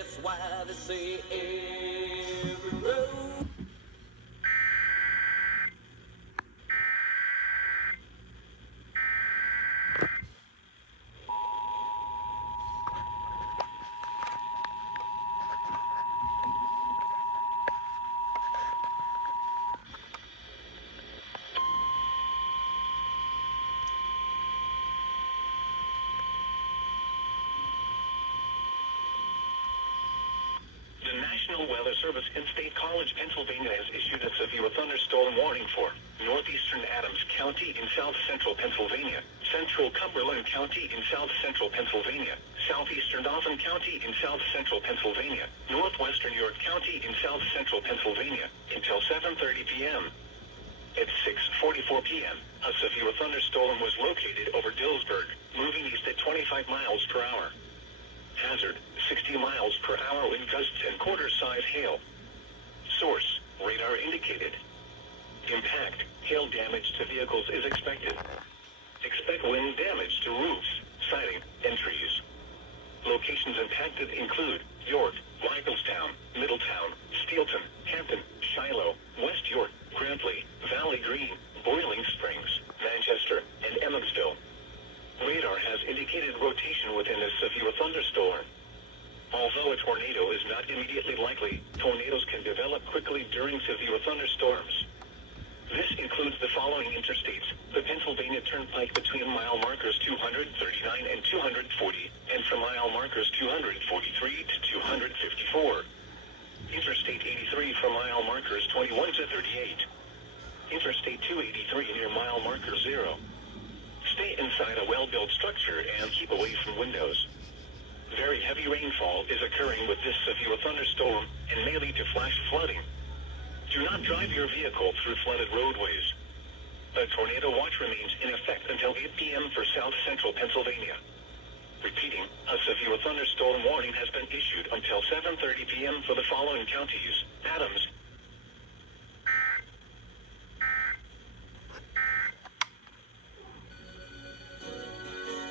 That's why they say every road. The National Weather Service in State College, Pennsylvania has issued a severe thunderstorm warning for northeastern Adams County in south-central Pennsylvania, central Cumberland County in south-central Pennsylvania, southeastern Dauphin County in south-central Pennsylvania, northwestern York County in south-central Pennsylvania, until 7:30 p.m. At 6:44 p.m., a severe thunderstorm was located over Dillsburg, moving east at 25 miles per hour. Hazard, 60 miles per hour wind gusts and quarter-size hail. Source, radar indicated. Impact, hail damage to vehicles is expected. Expect wind damage to roofs, siding, and trees. Locations impacted include York, Michaelstown, Middletown, Steelton, Hampton, Shiloh, West York, Grantley, Valley Green, Boiling Springs, Manchester, and Emmonsville. Radar has indicated rotation within this severe thunderstorm. Although a tornado is not immediately likely, tornadoes can develop quickly during severe thunderstorms. This includes the following interstates: the Pennsylvania Turnpike between mile markers 239 and 240, and from mile markers 243 to 254. Interstate 83 from mile markers 21 to 38. Interstate 283 near mile marker 0. Stay inside a well-built structure and keep away from windows. Very heavy rainfall is occurring with this severe thunderstorm and may lead to flash flooding. Do not drive your vehicle through flooded roadways. A tornado watch remains in effect until 8 p.m. for south-central Pennsylvania. Repeating, a severe thunderstorm warning has been issued until 7:30 p.m. for the following counties: Adams,